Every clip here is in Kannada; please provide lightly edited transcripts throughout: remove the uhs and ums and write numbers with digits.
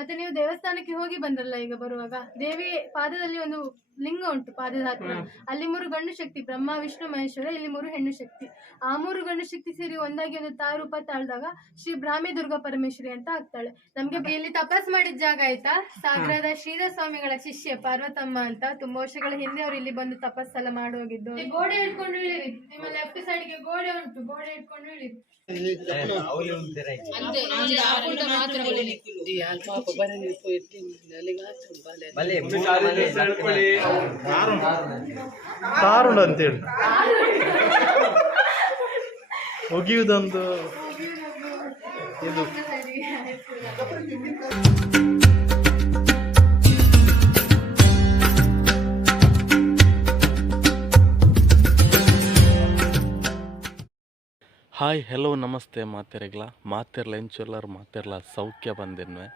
ಮತ್ತೆ ನೀವು ದೇವಸ್ಥಾನಕ್ಕೆ ಹೋಗಿ ಬಂದ್ರಲ್ಲ ಈಗ ಬರುವಾಗ, ದೇವಿ ಪಾದದಲ್ಲಿ ಒಂದು ಲಿಂಗ ಉಂಟು, ಪಾದದ ಹತ್ರ. ಅಲ್ಲಿ 3 ಗಂಡು ಶಕ್ತಿ, ಬ್ರಹ್ಮ ವಿಷ್ಣು ಮಹೇಶ್ವರ, ಇಲ್ಲಿ 3 ಹೆಣ್ಣು ಶಕ್ತಿ. ಆ 3 ಗಂಡು ಶಕ್ತಿ ಸೇರಿ ಒಂದಾಗಿ ಒಂದು ತಾರೂಪ ತಾಳ್ದಾಗ ಶ್ರೀ ಬ್ರಾಹ್ಮಿ ದುರ್ಗಾ ಪರಮೇಶ್ವರಿ ಅಂತ ಆಗ್ತಾಳೆ. ನಮ್ಗೆ ಇಲ್ಲಿ ತಪಸ್ ಮಾಡಿದ ಜಾಗ ಆಯ್ತಾ, ಸಾಗರದ ಶ್ರೀಧರ ಸ್ವಾಮಿಗಳ ಶಿಷ್ಯ ಪಾರ್ವತಮ್ಮ ಅಂತ. ತುಂಬಾ ವರ್ಷಗಳ ಹಿಂದೆ ಅವ್ರು ಇಲ್ಲಿ ಬಂದು ತಪಸ್ಸೆಲ್ಲ ಮಾಡಿ ಹೋಗಿದ್ದು. ಗೋಡೆ ಹಿಡ್ಕೊಂಡು ಇಳಿರಿ, ನಿಮ್ಮ ಲೆಫ್ಟ್ ಸೈಡ್ಗೆ ಗೋಡೆ ಉಂಟು, ಗೋಡೆ ಹಿಡ್ಕೊಂಡು ಇಳಿರಿ. ಕಾರುಂಡು ಅಂತೇಳಿ ಒಗಿಯುವುದೊಂದು ಇದು. ಹಾಯ್ ಹೆಲೋ ನಮಸ್ತೆ ಮಾತೆರೆಗ್ಲ ಮಾತೆರ್ಲ ಎಂಚುಲ್ಲರು ಮಾತೆರ್ಲ ಸೌಖ್ಯ ಬಂದಿನ್ವೆ.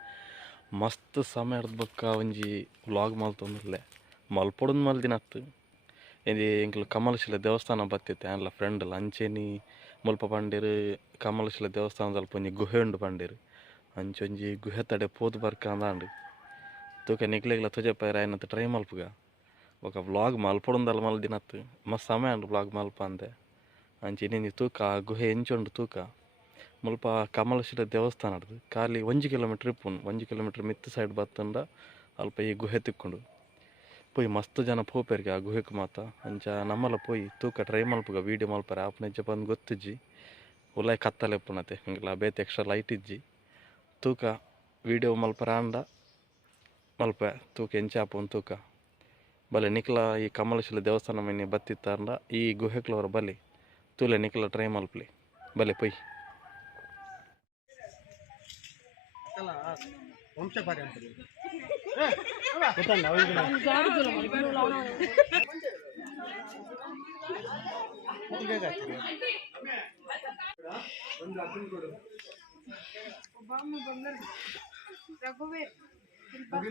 ಮಸ್ತ್ ಸಮಯ ಇರ್ಬೇಕ ಒಂಜಿ ವ್ಲಾಗ್ ಮಲ್ತೊಂದಿರಲೆ ಮಲ್ಪೊಡೋದು ಮಲ್ದಿನತ್ತು. ಇದು ಎಂಕ್ಲು ಕಮಲಶಿಲೆ ದೇವಸ್ಥಾನ ಬತ್ತಿತ್ತೆ ಅಲ್ಲ ಫ್ರೆಂಡ್ಲ ಅಂಚೆನಿ ಮುಲ್ಪ ಪಂಡಿರು ಕಮಲಶಿಲೆ ದೇವಸ್ಥಾನದಲ್ಲಿ ಒಂಜಿ ಗುಹೆ ಉಂಡು ಪಂಡಿರು. ಅಂಚೊಂಜಿ ಗುಹೆ ತಡೆ ಪೋದು ಬರ್ಕ ಅಂದಾಂಡು ತೂಕ ನಿಕ್ಲೆಗ್ಲ ತುಜೆ ಪೈರ ಏನಂತ ಟ್ರೈ ಮಲ್ಪುಗ ఒక ವ್ಲಾಗ್ ಮಲ್ಪೊಡೊಂದಲ್ಲ ಮಲ್ದಿನತ್ತು. ಮಸ್ತ್ ಸಮಯ ಉಂಡು ವ್ಲಾಗ್ ಮಲ್ಪ ಅಂದೆ. ಅಂಚೆ ಇನ್ನೇನು ತೂಕ ಗುಹೆ ಎಂಚುಂಡು ತೂಕ ಮುಲ್ಪ ಕಮಲಶಿಲೆ ದೇವಸ್ಥಾನ ಆಡ್ದು ಖಾಲಿ 1 ಕಿಲೋಮೀಟ್ರ್ ಇಪ್ಪುಂಡು. 1 ಕಿಲೋಮೀಟ್ರ್ ಮಿತ್ತು ಸೈಡ್ ಬತ್ತಂಡ ಅಲ್ಪ ಈ ಗುಹೆ ತಿಕ್ಕೊಂಡು ಪೋಯಿ ಮಸ್ತ್ ಜನ ಪೋಪೆರ್ಗೆ ಆ ಗುಹೆಗೆ ಮಾತ. ಅಂಚ ನಮ್ಮಲ್ಲ ಪೋಯಿ ತೂಕ ಟ್ರೈ ಮಲ್ಪುಗ ವೀಡಿಯೋ ಮಲ್ಪರೆ ಆಪನೆಜ್ಜ ಬಂದು ಗೊತ್ತಿಜ್ಜಿ ಉಲಾಯ್ ಕತ್ತಲೆ ಎಪ್ಪುನತೆ ಹಿಂಗೆಲ್ಲ ಬೇತೆ ಎಕ್ಸ್ಟ್ರಾ ಲೈಟ್ ಇಜ್ಜಿ ತೂಕ ವೀಡಿಯೋ ಮಲ್ಪರೆ ಆಂಡ ಮಲ್ಪೆ ತೂಕ ಎಂಚ ಆಪುನ್ ತೂಕ ಬಲೆ ನಿಕ್ಲ ಈ ಕಮಲಶಿಲೆ ದೇವಸ್ಥಾನ ಮನೆ ಬತ್ತಿತ್ತಾಂಡ ಈ ಗುಹೆಕ್ಲವರ ಬಲಿ ತೂಲೆ ನಿಕ್ಲ ಟ್ರೈ ಮಲ್ಪಲಿ ಬಲೆ ಪೊಯ್.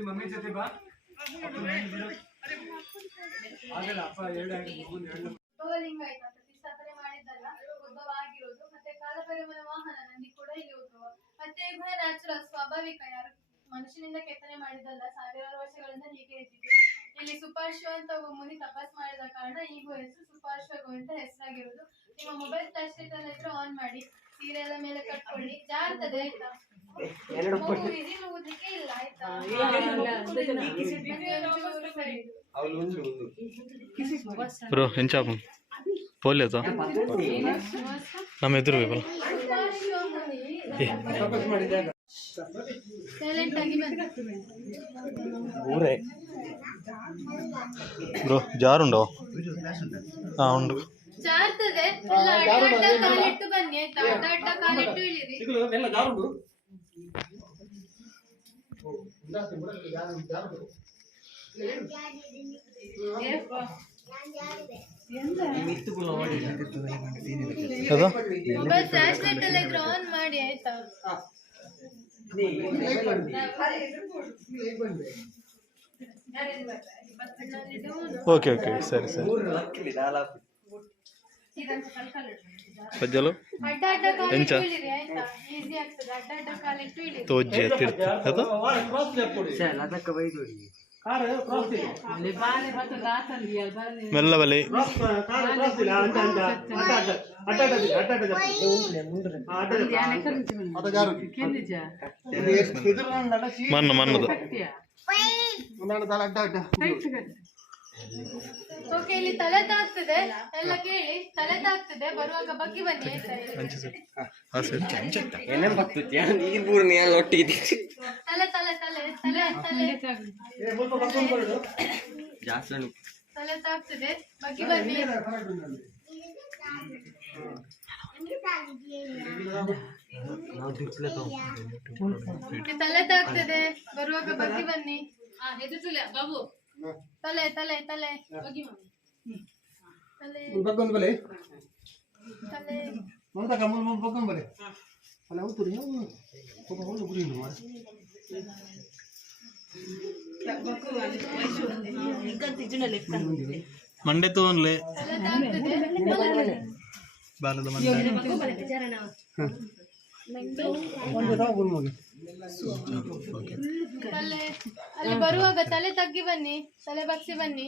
ಮಮ್ಮಿ ಜೊತೆ ಬಾ ಉದ್ಭವ ಆಗಿರೋದು. ಮತ್ತೆ ಕಾಲಭೈರವನ ವಾಹನ ನಂದಿ ಕೂಡ ಇಲ್ಲಿ ಉದ್ಭವ. ಮತ್ತೆ ಗುಣ ನ್ಯಾಚುರಲ್ ಸ್ವಾಭಾವಿಕ, ಯಾರು ಮನುಷ್ಯನಿಂದ ಕೆತ್ತನೆ ಮಾಡಿದಲ್ಲ, ಸಾವಿರಾರು ವರ್ಷಗಳಿಂದ ಹೀಗೆ ಇದ್ದಿದೆ. ಇಲ್ಲಿ ಸುಪಾರ್ಶ್ವ ಅಂತ ಒಬ್ಬ ಮುನಿ ತಪಸ್ ಮಾಡಿದ ಕಾರಣ ಈ ಗುಹೆ ಹೆಸರು ಸುಪಾರ್ಶ್ವ ಗುಹೆ ಅಂತ ಹೆಸರಾಗಿರೋದು. ನಿಮ್ಮ ಮೊಬೈಲ್ ಫ್ಲಾಶ್ ಲೈಟ್ ಅನ್ನ ಇದ್ರೆ ಆನ್ ಮಾಡಿ, ಸೀರೆ ಎಲ್ಲ ಮೇಲೆ ಕಟ್ಕೊಳ್ಳಿ, ಜಾರ್ತದೆ ಆಯ್ತಾ. ಹೋಗ್ಲಿಕ್ಕೆ ಇಲ್ಲ ಆಯ್ತಾ. ಬ್ರೋ ಎಂಚಾಪು ಪೋಲಿಯತ ನಮ್ಮ ಎದುರು ಊರೇ ಬ್ರೋ ಜಾರುಂಡೋ ಉಂಡು ಜಾರ್ತದೆ. ಅಡ್ಡ ಕಾಲಿಟ್ಟು ಬನ್ನಿ ಆಯ್ತಾ, ಅಡ್ಡ ಕಾಲಿಟ್ಟು ಇಳಿರಿ. ಮೊಬೈಲ್ ಫ್ಲಾಶ್ ಲೈಟ್ ಎಲ್ಲ ಇದ್ರೆ ಆನ್ ಮಾಡಿ ಆಯ್ತಾ. ಓಕೆ ಓಕೆ ಸರಿ ಸರಿ ಪಜ್ಜಲು ಅಡ್ಡ ಕಾಲಿಟ್ಟು ಇಳಿರಿ ಆಯ್ತಾ, ಈಸಿ ಆಗ್ತದೆ. ಅಡ್ಡ ಕಾಲಿಟ್ಟು ಇಳಿರಿ. ತೋಜ್ಜಿ ಎತ್ತಿರ್ತಿ ಅದು ಮೆಲ್ಲ ಬಲೆ ಮಣ್ಣು ಮಣ್ಣದು ಓಕೆ. ಇಲ್ಲಿ ತಲೆ ತಾಗ್ತದೆ ಎಲ್ಲ ಕೇಳಿ, ತಲೆ ತಾಗ್ತದೆ. ಬರುವಾಗ ಬಗ್ಗಿ ಬನ್ನಿ ಆಯ್ತಾ. ತಲೆ ತಲೆ ತಲೆ ತಲೆ ತಲೆ ತಲೆ ತಾಗ್ತದೆ, ಬಗ್ಗಿ ಬನ್ನಿ. ತಲೆ ತಾಗ್ತದೆ, ಬರುವಾಗ ಬಗ್ಗಿ ಬನ್ನಿ. ಬಾಬು ತಲೆ ತಲೆ ತಲೆ ಬಗ್ಗಿ ತಲೆ ತಲೆ ಮಂಡೆ ತೋನ್ಲೆ ಬಾಲದ ಮಂಡೆ ತಲೆ ಅಲ್ಲಿ ಬರುವಾಗ ತಲೆ ತಗ್ಗಿ ಬನ್ನಿ, ತಲೆ ಬಗ್ಸಿ ಬನ್ನಿ.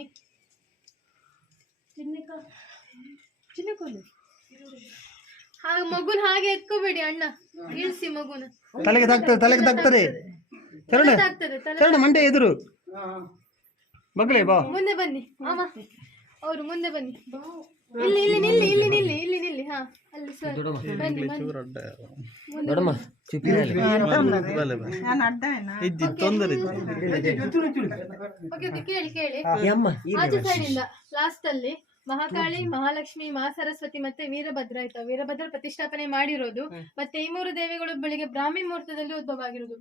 ಹಾಗೆ ಮಗುನ ಹಾಗೆ ಎತ್ಕೋಬೇಡಿ ಅಣ್ಣ, ಇಳಿಸಿ ಮಗುನ. ತಲೆಗೆ ತಾಗ್ತದೆ ಶರಣ ಆಗ್ತದೆ ತಲೆ. ಶರಣ ಮಂಡೆ ಎದುರು ಮಗಳೇ ಬಾ. ಮುಂದೆ ಬನ್ನಿ ಅಮ್ಮ, ಅವರು ಮುಂದೆ ಬನ್ನಿ. ಇಲ್ಲಿ ಇಲ್ಲಿ ನಿಲ್ಲಿ, ಇಲ್ಲಿ ನಿಲ್ಲಿ, ಇಲ್ಲಿ ನಿಲ್ಲಿ. ಹಾ ಅಲ್ಲಿ ಸರ್ ಬನ್ನಿ ಬನ್ನಿ. ಓಕೆ ಓಕೆ, ಕೇಳಿ ಕೇಳಿ. ಆಚೆ ಸೈಡ್ ಇಂದ ಲಾಸ್ಟ್ ಅಲ್ಲಿ ಮಹಾಕಾಳಿ, ಮಹಾಲಕ್ಷ್ಮಿ, ಮಹಾಸರಸ್ವತಿ ಮತ್ತೆ ವೀರಭದ್ರ ಆಯ್ತಾ. ವೀರಭದ್ರ ಪ್ರತಿಷ್ಠಾಪನೆ ಮಾಡಿರೋದು. ಮತ್ತೆ ಈ ಮೂರು ದೇವಿಗಳು ಬೆಳಿಗ್ಗೆ ಬ್ರಾಹ್ಮಿ ಮುಹೂರ್ತದಲ್ಲಿ ಉದ್ಭವ ಆಗಿರೋದು.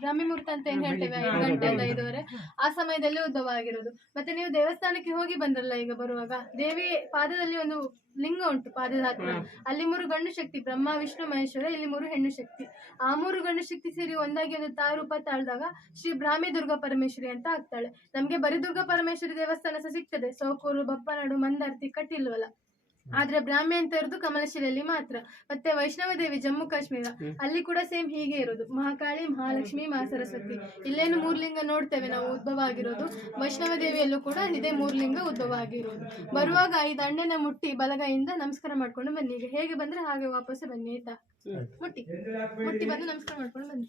ಬ್ರಾಹ್ಮಿ ಮುಹೂರ್ತ ಅಂತ ಏನ್ ಹೇಳ್ತೇವೆ, 5 ಗಂಟೆಯಿಂದ 5:30 ಆ ಸಮಯದಲ್ಲಿ ಉದ್ಭವ ಆಗಿರೋದು. ಮತ್ತೆ ನೀವು ದೇವಸ್ಥಾನಕ್ಕೆ ಹೋಗಿ ಬಂದ್ರಲ್ಲ ಈಗ ಬರುವಾಗ, ದೇವಿ ಪಾದದಲ್ಲಿ ಒಂದು ಲಿಂಗ ಉಂಟು, ಪಾದದ ಹತ್ರ. ಅಲ್ಲಿ 3 ಗಂಡು ಶಕ್ತಿ, ಬ್ರಹ್ಮ ವಿಷ್ಣು ಮಹೇಶ್ವರ, ಇಲ್ಲಿ 3 ಹೆಣ್ಣು ಶಕ್ತಿ. ಆ 3 ಗಂಡು ಶಕ್ತಿ ಸೇರಿ ಒಂದಾಗಿ ಒಂದು ರೂಪ ತಾಳ್ದಾಗ ಶ್ರೀ ಬ್ರಾಹ್ಮಿ ದುರ್ಗಾ ಪರಮೇಶ್ವರಿ ಅಂತ ಆಗ್ತಾಳೆ. ನಮ್ಗೆ ಬರೀ ದುರ್ಗಾ ಪರಮೇಶ್ವರಿ ದೇವಸ್ಥಾನ ಸಹ ಸಿಗ್ತದೆ, ಸೋಕೂರು, ಬಪ್ಪನಾಡು, ಮಂದಾರ್ತಿ, ಕಟ್ಟಿಲ್ವಲ್ಲ. ಆದ್ರೆ ಬ್ರಾಹ್ಮಿ ಅಂತ ಇರೋದು ಕಮಲಶಿಲೆಯಲ್ಲಿ ಮಾತ್ರ. ಮತ್ತೆ ವೈಷ್ಣವ ದೇವಿ ಜಮ್ಮು ಕಾಶ್ಮೀರ, ಅಲ್ಲಿ ಕೂಡ ಸೇಮ್ ಹೀಗೆ ಇರೋದು. ಮಹಾಕಾಳಿ, ಮಹಾಲಕ್ಷ್ಮಿ, ಮಹಾಸರಸ್ವತಿ. ಇಲ್ಲೇನು 3 ಲಿಂಗ ನೋಡ್ತೇವೆ ನಾವು ಉದ್ಭವ ಆಗಿರೋದು. ವೈಷ್ಣವ ದೇವಿಯಲ್ಲೂ ಕೂಡ ಇದೇ 3 ಲಿಂಗ ಉದ್ಭವ ಆಗಿರೋದು. ಬರುವಾಗ ಈ ದಂಡೆನ ಮುಟ್ಟಿ ಬಲಗೈಯಿಂದ ನಮಸ್ಕಾರ ಮಾಡ್ಕೊಂಡು ಬನ್ನಿ. ಈಗ ಹೇಗೆ ಬಂದ್ರೆ ಹಾಗೆ ವಾಪಸ್ ಬನ್ನಿ ಆಯ್ತಾ. ಮುಟ್ಟಿ ಮುಟ್ಟಿ ಬಂದು ನಮಸ್ಕಾರ ಮಾಡ್ಕೊಂಡು ಬನ್ನಿ.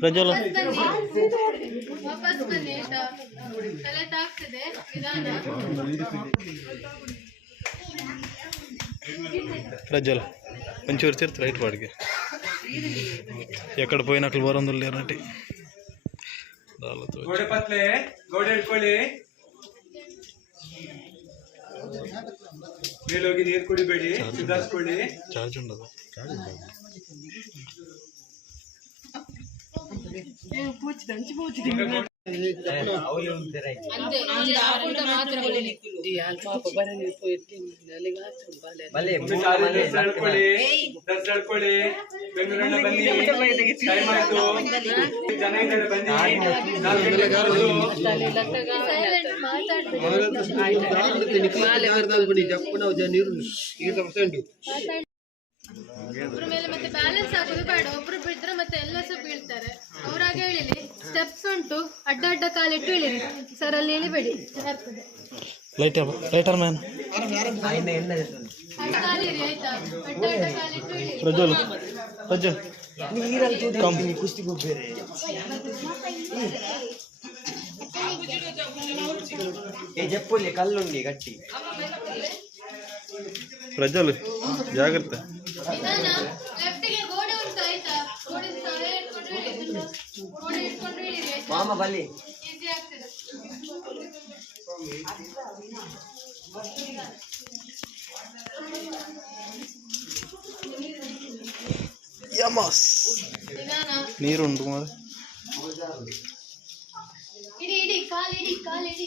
ಪ್ರಜ್ವಲ ವಾಪಸ್ ಬನ್ನಿ ಆಯ್ತಾ. ತಲೆ ತಾಗ್ತದೆ ನಿಧಾನ. ప్రజలు మంచి వచ్చారు రైట్ వాడికి ఎక్కడ పోయినట్లు వరందు లేనటి ಗೋಡೆಪತ್ಲೆ ಗೋಡೆ ಇಟ್ಕೊಳ್ಳಿ. ಮೇಲೋಗಿ ನೀರು ಕುಡಿಬೇಡಿ, ಸುಧಾರಿಸ್ಕೊಳ್ಳಿ. ಚಾರ್ಜ್ ఉండదు. ದರ್ಶಡ್ಕೊಳ್ಳಿ. ಬೆಂಗಳೂರಿನ ಬನ್ನಿ, ಟೈಮ್ ಆಯ್ತು, ಜನ ಇದ್ದಾರೆ ಬನ್ನಿ. 4 ಗಂಟೆಗೆ ಒಬ್ರ ಮೇಲೆ ಮತ್ತೆ ಬ್ಯಾಲೆನ್ಸ್ ಹಾಕೋದು ಬೇಡ. ಒಬ್ರು ಬಿದ್ರೆ ಮತ್ತೆ ಎಲ್ಲ ಸಹ ಬೀಳ್ತಾರೆ. ಅವ್ರಾಗ ಹೇಳಿಲಿ, ಸ್ಟೆಪ್ಸ್ ಉಂಟು, ಅಡ್ಡ ಅಡ್ಡ ಕಾಲಿಟ್ಟು ಇಳಿರಿ ಸರ್. ಅಲ್ಲಿ ಇಳಿಬೇಡಿ, ಜಾರ್ತದೆ. ಲೈಟರ್ ಮ್ಯಾನ್ ಅಡ್ಡ ಕಾಲಿರಿ ಆಯ್ತಾ. ಅಡ್ಡ ಅಡ್ಡ ಕಾಲಿಟ್ಟು ಇಳಿರಿ. ಪ್ರಜ್ವಲ್ ಪ್ರಜ್ವಲ್ చెప్పులే కళ్ళుండి గట్టి ప్రజలు జాగ్రత్త. ಲೆಫ್ಟಿಗೆ ಗೋಡೆ ಉಂಟು ಆಯ್ತಾ. ಗೋಡೆ ಸಹಾಯ ಇಟ್ಕೊಂಡು ಇಳಿರಿ. ಗೋಡೆ ಇಟ್ಕೊಂಡು ಇಳಿರಿ ಆಯ್ತಾ. ಮಾಮ ಬಲ್ಲಿ ಈಸಿ ಆಗ್ತದೆ. ನಿಧಾನ. ನೀರುಂಟು ಮಾರೆ. ಇಡಿ ಇಡಿ, ಕಾಲಿಡಿ ಕಾಲಿಡಿ.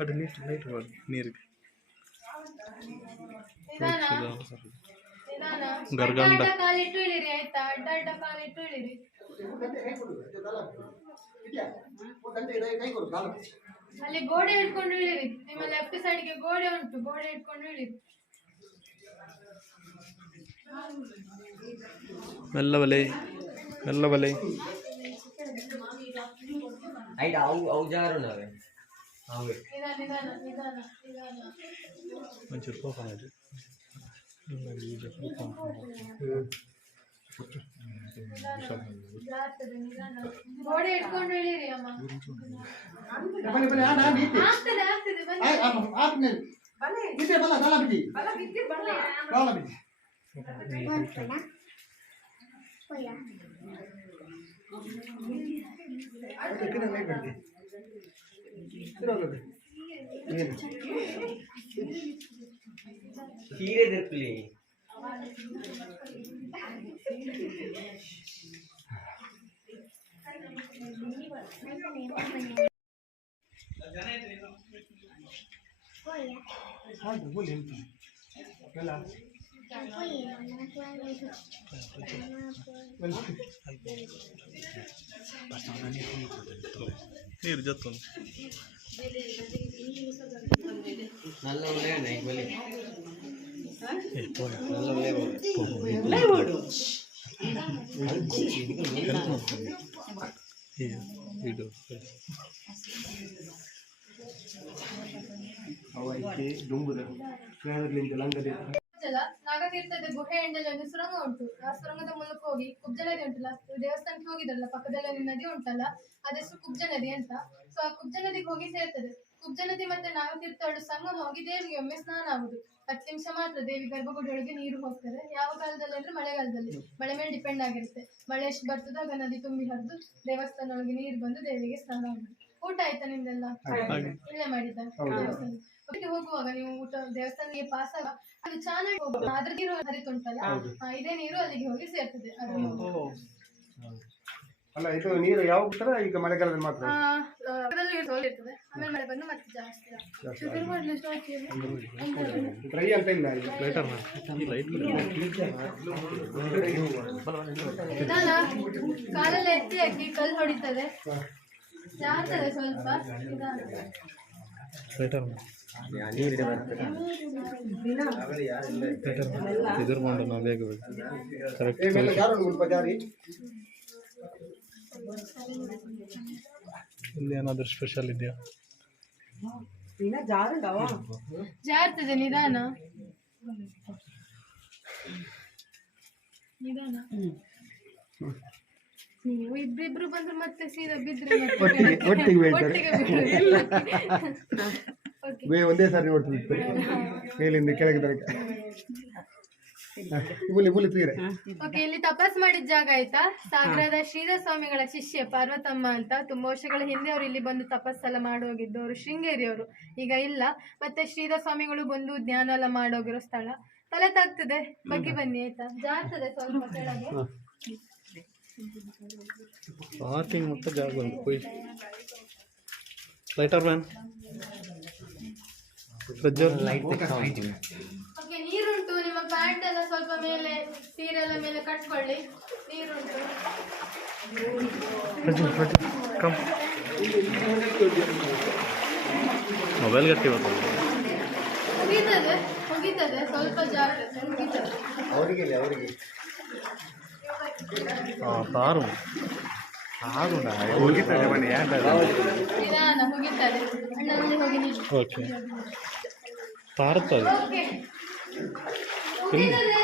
ಅದು ಲೈಟ್ ಮಾಡಿ ನೀರಿಗೆ ಗರ್ಗಂಡ ಕಾಲಿಟ್ಟು ಇಳಿರಿ ಆಯ್ತಾ. ಅಡ್ಡ ಅಡ್ಡ ಕಾಲಿಟ್ಟು ಇಳಿರಿ. ಅಲ್ಲಿ ಗೋಡೆ ಇಟ್ಕೊಂಡು ಇಳಿರಿ. ನಿಮ್ಮ ಲೆಫ್ಟ್ ಸೈಡ್ಗೆ ಗೋಡೆ ಉಂಟು, ಗೋಡೆ ಇಟ್ಕೊಂಡು ಇಳಿರಿ. ಮೆಲ್ಲ ಬಲೆ ಮೆಲ್ಲ ಬಲೆ. ಐಡ ಅವು ಜಾರು ನಾವೇ ನಿಧಾನ ನಿಧಾನ ನಿಧಾನ ನಿಧಾನ. ಒಂಚೂರು ಓಪನ್ ಆಯ್ತು. ಜಾರ್ತದೆ, ನಿಧಾನ. ಗೋಡೆ ಇಟ್ಕೊಂಡು ಇಳಿರಿ ಅಮ್ಮ. ಆಗ್ತದೆ ಆಗ್ತದೆ ಬನ್ನಿ. హీరే దొరుకులే ನೀರು ಜೊತ್ತೊಂದು നല്ല ഉള്ളയാണ് ഈ വലി ಜಲ ನಾಗತೀರ್ಥದ ಗುಹೆ ಎಂದಲ್ಲಿ ಒಂದು ಸುರಂಗ ಉಂಟು. ಆ ಸುರಂಗದ ಮೂಲಕ ಹೋಗಿ ಕುಬ್ಜ ನದಿ ಉಂಟಲ್ಲ, ದೇವಸ್ಥಾನಕ್ಕೆ ಹೋಗಿದ್ರಲ್ಲ, ಪಕ್ಕದಲ್ಲಿ ಒಂದು ನದಿ ಉಂಟಲ್ಲ, ಅದೆಷ್ಟು ಕುಬ್ಜ ನದಿ ಅಂತ. ಸೊ ಆ ಕುಬ್ಜ ನದಿಗೆ ಹೋಗಿ ಸೇರ್ತದೆ. ಕುಬ್ಜ ನದಿ ಮತ್ತೆ ನಾಗತೀರ್ಥ ಎರಡು ಸಂಗಮ ಹೋಗಿ ದೇವಿಗೆ ಒಮ್ಮೆ ಸ್ನಾನ ಆಗುದು. 10 ನಿಮಿಷ ಮಾತ್ರ ದೇವಿ ಗರ್ಭಗುಡಿಯೊಳಗೆ ನೀರು ಹೋಗ್ತದೆ. ಯಾವ ಕಾಲದಲ್ಲಿ ಅಂದ್ರೆ ಮಳೆಗಾಲದಲ್ಲಿ. ಮಳೆ ಮೇಲೆ ಡಿಪೆಂಡ್ ಆಗಿರುತ್ತೆ. ಮಳೆ ಎಷ್ಟು ಬರ್ತದೆ ಆಗ ನದಿ ತುಂಬಿ ಹರಿದು ದೇವಸ್ಥಾನ ಒಳಗೆ ನೀರು ಬಂದು ದೇವಿಗೆ ಸ್ನಾನ ಆಗುದು. ಊಟ ಆಯ್ತಾ ನಿಮ್ದೆಲ್ಲ? ಇಲ್ಲೇ ಮಾಡಿದ್ದ ದೇವಸ್ಥಾನ ಹೋಗುವಾಗ ನೀವು ಊಟ ದೇವಸ್ಥಾನಕ್ಕೆ ಪಾಸ್ ಆಗ ಅದು ಚೆನ್ನಾಗಿ ಹೋಗುದು. ಅದ್ರ ನೀರು ಹರಿತುಂಟಲ್ಲ, ಇದೇ ನೀರು ಅಲ್ಲಿಗೆ ಹೋಗಿ ಸೇರ್ತದೆ. ಅಲ್ಲ ಇದು ನೀರು ಯಾವ ತರ ಈಗ ಮಳೆಗಾಲದಲ್ಲಿ ಮಾತ್ರ ಇರ್ತದೆ, ಆಮೇಲೆ ಮಳೆ ಬಂದು ಮತ್ತೆ ಜಾಸ್ತಿ ಡ್ರೈ ಅಂತ ಇಲ್ಲ ನಿಧಾನ ಕಾಲೆಲ್ಲ ಎತ್ತಿ ಹಾಕಿ ಕಲ್ಲು ಹೊಡಿತದೆ, ಜಾರ್ತದೆ ಸ್ವಲ್ಪ ನಿಧಾನ. ಎದುರ್ಕೊಂಡು ನಾವು ಬೇಗ ಇಲ್ಲಿ ಏನಾದರೂ ಸ್ಪೆಷಲ್ ಇದೆಯಾ? ಜಾರ್ತದೆ ನಿಧಾನ ನಿಧಾನ. ನೀವು ಇಬ್ರಿಬ್ರು ಬಂದ್ರೆ ಮತ್ತೆ ಸೀದಾ ಬಿದ್ರೆ ಒಂದೇ ಸಾರಿ ನೋಡ್ತಿತ್ತು ಮೇಲಿಂದ ಕೆಳಗೆ ತನಕ. ಓಕೆ, ಇಲ್ಲಿ ತಪಸ್ ಮಾಡಿದ ಜಾಗ ಆಯ್ತಾ. ಸಾಗರದ ಶ್ರೀಧರ ಸ್ವಾಮಿಗಳ ಶಿಷ್ಯ ಪಾರ್ವತಮ್ಮ ಅಂತ. ತುಂಬಾ ವರ್ಷಗಳ ಹಿಂದೆ ಅವರು ಇಲ್ಲಿ ಬಂದು ತಪಸ್ಸೆಲ್ಲ ಮಾಡೋಗಿದ್ದು. ಅವರು ಶೃಂಗೇರಿಯವರು, ಈಗ ಇಲ್ಲ. ಮತ್ತೆ ಶ್ರೀಧರ ಸ್ವಾಮಿಗಳು ಬಂದು ಜ್ಞಾನ ಎಲ್ಲ ಮಾಡೋಗಿರೋ ಸ್ಥಳ. ತಲೆ ತಾಗ್ತದೆ, ಬಗ್ಗೆ ಬನ್ನಿ ಆಯ್ತಾ. ಜಾರ್ತದೆ ಸ್ವಲ್ಪ ಕೆಳಗೆ. ಪಾರ್ಕಿಂಗ್ ಮತ್ತೆ ಜಾಗ ಬಂದು ಹೋಯ್ ಲೈಟರ್ ಮ್ಯಾನ್ ಓಕೆ, ನೀರುಂಟು. ನಿಮ್ಮ ಪ್ಯಾಂಟ್ ಎಲ್ಲ ಸ್ವಲ್ಪ ಮೇಲೆ, ಸೀರೆ ಎಲ್ಲ ಮೇಲೆ ಕಟ್ಕೊಳ್ಳಿ. ನೀರುಂಟು. ಮೊಬೈಲ್ ಗಟ್ಟಿ ಮುಗೀತದೆ ಮುಗೀತದೆ, ಸ್ವಲ್ಪ ಜಾಗ್ರತೆ, ಮುಗೀತದೆ. ತಾರು ಹೋಗಿದ್ದಾರೆ ಮನೆ ನಿಧಾನ ಮುಗೀತದೆ. ಅಣ್ಣನಲ್ಲಿ ಹೋಗಿ ನಿಲ್ಲು. ಓಕೆ, ತಾರುತ್ತದೆ. ಓಕೆ, ಮುಗೀತದೆ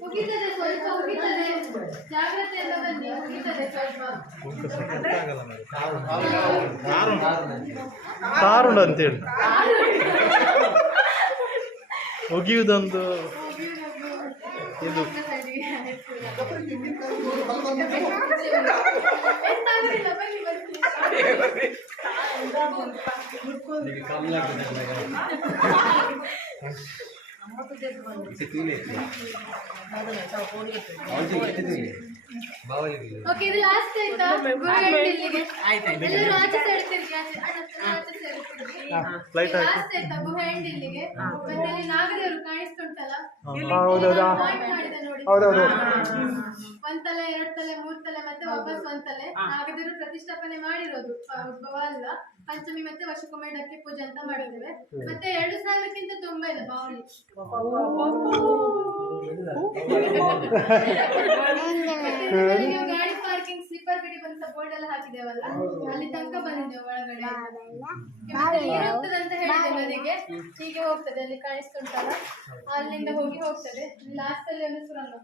ಮುಗೀತದೆ, ಸ್ವಲ್ಪ ಮುಗೀತದೆ. ಜಾಗ್ರತೆಯಿಂದ ಬನ್ನಿ, ಮುಗೀತದೆ ಸ್ವಲ್ಪ. ತಾರುಂಡು ಅಂತೇಳಿ ಒಗಿಯುವುದೊಂದು ಇದು. ಓಕೆ, ಇದು ಲಾಸ್ಟ್ ಆಯ್ತಾ? ಇಲ್ಲಿಗೆ ಎಲ್ಲರೂ ಆಚೆ ಸೈಡ್ ತಿರುಗಿ, ಆಚೆ ಸೈಡ್ ತಿರುಗಿ. ಲಾಸ್ಟ್ ಆಯ್ತಾ ಗುಹೆ ಎಂಡ್ ಇಲ್ಲಿಗೆ. ಮತ್ತೆ ಅಲ್ಲಿ ನಾಗದೇವರು ಕಾಣಿಸ್ತುಂಟಲ್ಲ, ಮಾಡಿದ ನೋಡಿ. ಒಂದ್ ತಲೆ, 2 ತಲೆ, 3 ತಲೆ, ಮತ್ತೆ ವಾಪಸ್ 1 ತಲೆ. ನಾಗದೇವರು ಪ್ರತಿಷ್ಠಾಪನೆ ಮಾಡಿರೋದು, ಉದ್ಭವ ಅಲ್ಲ. ಪಂಚಮಿ ಮತ್ತೆ ವರ್ಷಕ್ಕೊಮ್ಮೆ ಡಕ್ಕೆ ಪೂಜೆ ಅಂತ ಮಾಡಿದ್ದೇವೆ. ಮತ್ತೆ 2,000ಕ್ಕಿಂತ ತುಂಬ ಇದೆ ಬಾವಲಿ. ನೀವು ಗಾಡಿ ಪಾರ್ಕಿಂಗ್ ಸ್ಲಿಪ್ಪರ್ ಬಿಡಿ ಬಂತ ಬೋರ್ಡ್ ಎಲ್ಲ ಹಾಕಿದೇವಲ್ಲ, ಅಲ್ಲಿ ತನಕ ಬಂದಿದ್ದೇವೆ ಒಳಗಡೆ. ಮತ್ತೆ ನೀರು ಹೋಗ್ತದೆ ಅಂತ ಹೇಳಿದೆ ನದಿಗೆ, ಹೀಗೆ ಹೋಗ್ತದೆ. ಅಲ್ಲಿ ಕಾಣಿಸ್ತುಂಟಲ್ಲ, ಅಲ್ಲಿಂದ ಹೋಗ್ತದೆ. ಲಾಸ್ಟ್ ಅಲ್ಲಿ ಒಂದು ಸುರಂಗ.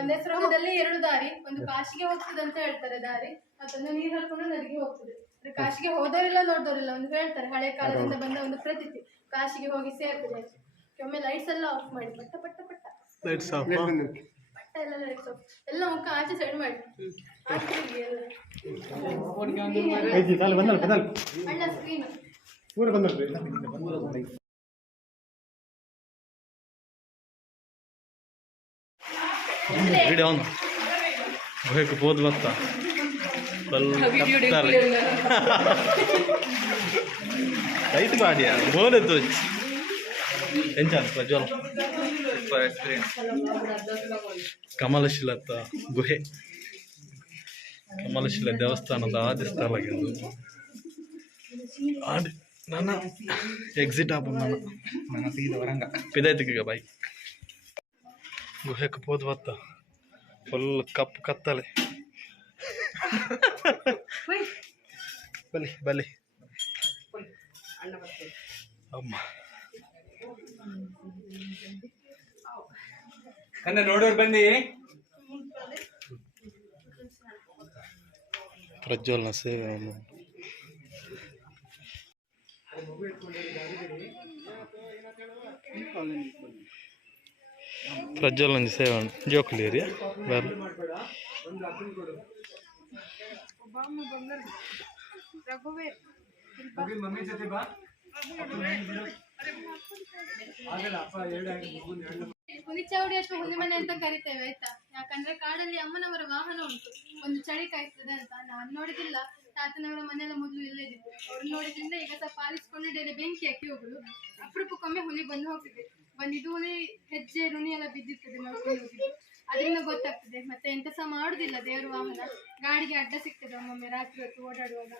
ಒಂದೇ ಸುರಂಗದಲ್ಲಿ 2 ದಾರಿ. ಒಂದು ಕಾಶಿಗೆ ಹೋಗ್ತದೆ ಅಂತ ಹೇಳ್ತಾರೆ ದಾರಿ, ಮತ್ತೊಂದು ನೀರು ಹರ್ಕೊಂಡು ನದಿಗೆ ಹೋಗ್ತದೆ. ಕಾಶಿಗೆ ಹೋದವರಿಲ್ಲ ನೋಡಿದವರಿಲ್ಲ ಒಂದು ಹೇಳ್ತಾರೆ, ಹಳೆ ಕಾಲದಿಂದ ಬಂದ ಒಂದು ಪ್ರತೀತಿ. ಕಾಶಿಗೆ ಹೋಗಿ ಸೇರ್ತದೆ. ಒಮ್ಮೆ ಲೈಟ್ಸ್ ಎಲ್ಲ ಆಫ್ ಮಾಡಿ, ಪಟ್ಟ ಪಟ್ಟ ಪಟ್ಟ ಲೈಟ್ಸ್ ಆಫ್, ಪಟ್ಟ ಎಲ್ಲ ಲೈಟ್ಸ್ ಆಫ್, ಎಲ್ಲ ಮುಖ ಆಚೆ ಸೈಡ್ ಮಾಡಿ. ಅಣ್ಣ ಸ್ಕ್ರೀನ್ ವಿಡಿಯೋ ಆನ್ ಗುಹೆಗೆ ಹೋದ್ ಮತ್ತ ಲೈಟ್ ಮಾಡಿಯಾ ಬೋಲದ್ದು ಎಂಚ ಪ್ರಜ್ವಲ್ ಕಮಲಶಿಲತ್ತ ಗುಹೆ ಕಮಲಶಿಲೆ ದೇವಸ್ಥಾನದ ಆದಿ ಸ್ಥಳ ಇದು ನನ್ನ ಎಕ್ಸಿಟ್ ಆಪ ನನ್ನ ಸೀದ ವರಂಗ ಪಿದಾಯ್ತಿಗ ಬಾಯ್ ಗುಹೆಗೆ ಹೋದ್ ಬತ್ತ ಫುಲ್ ಕಪ್ಪು ಕತ್ತಲೆ ಬಲಿ ಬಲಿ ಅಮ್ಮ ಕನ್ನ ನೋಡೋರು ಬನ್ನಿ. ಪ್ರಜ್ವಲ್ನ ಸೇವೆ ಪ್ರಜ್ವಲ್ನ ಸೇವೆ ಜೋಕುಲಿ ಏರಿಯಾ ಬೇರೆ ಮಮ್ಮಿ ಜೊತೆ ಬಾ. ಹುಲಿ ಚೌಡಿ ಅಥವಾ ಹುಲಿ ಮನೆ ಅಂತ ಕರಿತೇವೆ ಆಯ್ತಾ. ಯಾಕಂದ್ರೆ ಕಾಡಲ್ಲಿ ಅಮ್ಮನವರ ವಾಹನ ಉಂಟು, ಒಂದು ಚಳಿ ಕಾಯ್ತದೆ ಅಂತ. ನಾನು ನೋಡಿದಿಲ್ಲ, ತಾತನವರ ಮನೆಯಲ್ಲ ಮೊದಲು ಇಲ್ಲೇ ಇದ್ದಿತ್ತು. ಅವ್ರು ನೋಡಿದ್ರಿಂದ ಈಗ ಸ್ವಲ್ಪ ಪಾಲಿಸ್ಕೊಂಡು ಡೈಲಿ ಬೆಂಕಿ ಹಾಕಿ ಹೋಗುದು. ಅಪರೂಪಕ್ಕೊಮ್ಮೆ ಹುಲಿ ಬಂದು ಹೋಗ್ತಿದೆ. ಬಂದಿದ್ದು ಹುಲಿ ಹೆಜ್ಜೆ ರುಣಿ ಎಲ್ಲ ಬಿದ್ದಿರ್ತದೆ, ನೋಡ್ಕೊಂಡು ಹೋಗಿದ್ದು. ಅದರಿಂದ ಗೊತ್ತಾಗ್ತದೆ. ಮತ್ತೆ ಎಂತ ಸಹ ಮಾಡುದಿಲ್ಲ ದೇವರ ವಾಹನ. ಗಾಡಿಗೆ ಅಡ್ಡ ಸಿಗ್ತದೆ ಒಮ್ಮೊಮ್ಮೆ ರಾತ್ರಿ ಹೊತ್ತು ಓಡಾಡುವಾಗ.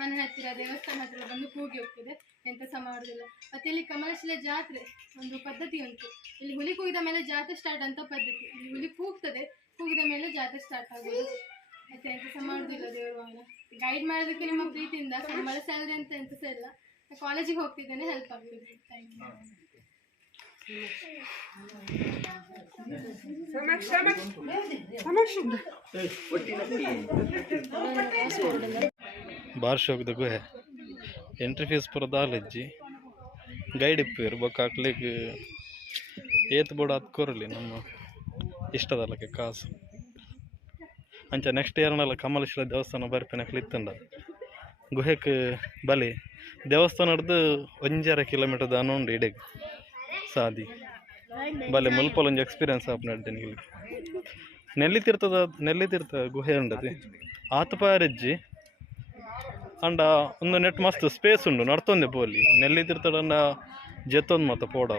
ಮನೆ ಹತ್ತಿರ ದೇವಸ್ಥಾನ ಹತ್ತಿರ ಬಂದು ಕೂಗಿ ಹೋಗ್ತದೆ, ಎಂತ ಸಹ ಮಾಡುದಿಲ್ಲ. ಮತ್ತೆ ಇಲ್ಲಿ ಕಮಲಶಿಲೆ ಜಾತ್ರೆ ಒಂದು ಪದ್ಧತಿ ಉಂಟು. ಇಲ್ಲಿ ಹುಲಿ ಕೂಗಿದ ಮೇಲೆ ಜಾತ್ರೆ ಸ್ಟಾರ್ಟ್ ಅಂತ ಪದ್ಧತಿ. ಇಲ್ಲಿ ಹುಲಿ ಕೂಗ್ತದೆ, ಕೂಗಿದ ಮೇಲೆ ಜಾತ್ರೆ ಸ್ಟಾರ್ಟ್ ಆಗೋದು. ಮತ್ತೆ ಎಂತ ಸಹ ಮಾಡುದಿಲ್ಲ ದೇವರ ವಾಹನ. ಗೈಡ್ ಮಾಡೋದಕ್ಕೆ ನಿಮ್ಮ ಪ್ರೀತಿಯಿಂದ ಸಂಬಳ ಸ್ಯಾಲರಿ ಅಂತ ಎಂತ ಸಹ ಇಲ್ಲ. ಕಾಲೇಜಿಗೆ ಹೋಗ್ತಿದ್ದೇನೆ, ಹೆಲ್ಪ್ ಆಗ್ತದೆ. Thank you. ಬಾರ್ಶೋಗದ ಗುಹೆ ಎಂಟ್ರಿ ಫೀಸ್ ಪುರದಾಲಜ್ಜಿ ಗೈಡ್ ಇಪ್ಪೇರು ಬೊಕ್ಕ ಹಾಕ್ಲಿಕ್ಕೆ ಏತ್ ಬೋರ್ಡ್ ಹತ್ಕೋರಲಿ ನಮ್ಮ ಇಷ್ಟದಲ್ಲಕ್ಕೆ ಕಾಸು ಅಂಚ ನೆಕ್ಸ್ಟ್ ಇಯರ್ನೆಲ್ಲ ಕಮಲೇಶ್ವರ ದೇವಸ್ಥಾನ ಬರ್ಪೇನಕ್ಕೆ ಇತ್ತಂಡ ಗುಹೆಗೆ ಬಲಿ ದೇವಸ್ಥಾನ ಹಿಡ್ದು 1.5 ಕಿಲೋಮೀಟರ್ ದಾನ ಉಂಡು ಇಡೆಗೆ ಸಾದಿ ಬಲೆ ಮುಲ್ಪೊಲೊಂದು ಎಕ್ಸ್ಪೀರಿಯನ್ಸ್ ಆಪ್ ನಡ್ದೆ ಇಲ್ಲಿ ನೆಲ್ಲಿ ತೀರ್ಥ ಗುಹೆ ಉಂಡದು ಆತಪಾರಜ್ಜಿ ಅಂಡ ಒಂದು ನೆಟ್ ಮಸ್ತ್ ಸ್ಪೇಸ್ ಉಂಡು ನಡ್ತೊಂದೆ ಪೋಲಿ ನೆಲ್ಲಿ ತೀರ್ಥಡಂಡ ಜೆತ್ತೊಂದು ಮಾತ ಪೋಡ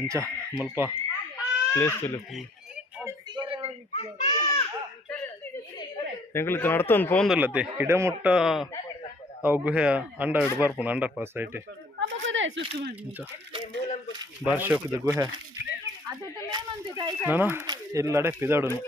ಅಂಚ ಮುಲ್ಪ ಪ್ಲೇಸ್ ಫುಲ್ ಎಂಗ್ಲಿತ್ತು ನಡ್ತೊಂದು ಪೋಂದಿಲ್ಲತ್ತೆ ಇಡಮುಟ್ಟ ಅವು ಗುಹೆ ಅಂಡರ್ ಬರ್ಪುಂಡು ಅಂಡರ್ ಪಾಸ್ ಐಟೆ ಬಾರ್ಶೋಕದ ಗುಹೆ ನಾನು ಇಲ್ಲಡೆ ಪಿದಾಡುನು